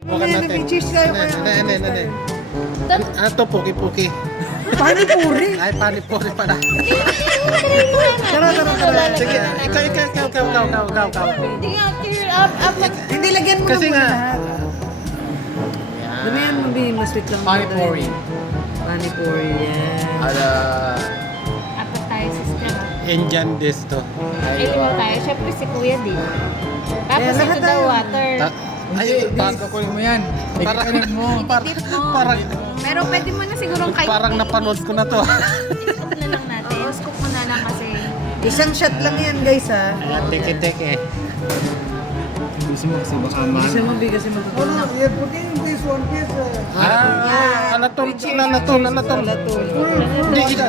Bukan natin. Cheers tayo. Nene. Ano to? Puki-puki. Panipuri. Ay, panipuri pala. Tara. Sige, ikaw. Hindi nga, clear up. Hindi, lagyan mo Kasi na nga. muna lahat. Damihan mo, Bi. Mas sweet lang. Panipuri. Panipuri, yeah. Apat tayo, sister. Indian dish to. Ayun na tayo. Siyempre si Kuya din. Tapos Yeah, lahat ito daw tayo. water. Ay, Kukunin mo yan. Parang, Ikainin mo. Ititip mo. Pero pwede mo na sigurong kayo. parang napanood ko na to. I-scoop na lang natin. Scoop mo na lang kasi. Isang shot lang yan, guys, ha. Ayan, tiki-tiki. Busy mo kasi baka mahal. Kasi mo, Bi, kasi magkakuna. Ano to? Hindi, isa.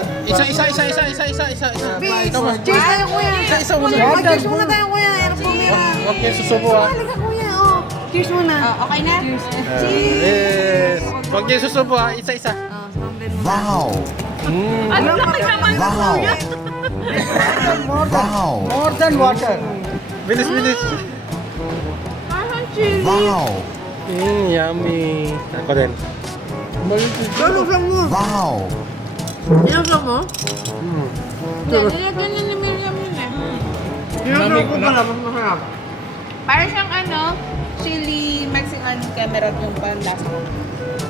Ikaw ba? Cheers tayo, Kuya. Isa muna. Cheers muna tayo, Kuya. Erap pumira. Huwag niyo susubo ha. Halika, Kuya. Oh. Cheers muna. Okay na? Yes. Huwag niyo susubo ha. Isa. Wow! Ano laki naman Wow! Kuya? Wow! More than water. Bilis. Parang chili. Wow! Yummy. Ako din. Laluksan mo. Wow! Laluksan mo? Nilagyan na ni Miriam yun eh. Laluksan ko pala, mas masarap. Parang siyang chili Mexican cameron yung panlasa.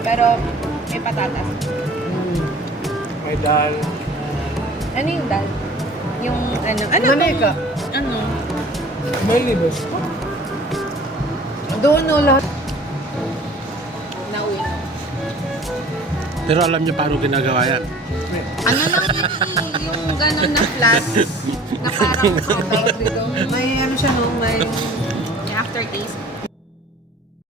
Pero may patatas. May dal. Ano yung dal? Yung ano? Manika. Ano? May libos. Doon, no, lahat. Nauwi. Pero alam niyo paano ginagawa yan. Ano lang yun eh, yung gano'n na flat na parang May ano siya, no? May aftertaste.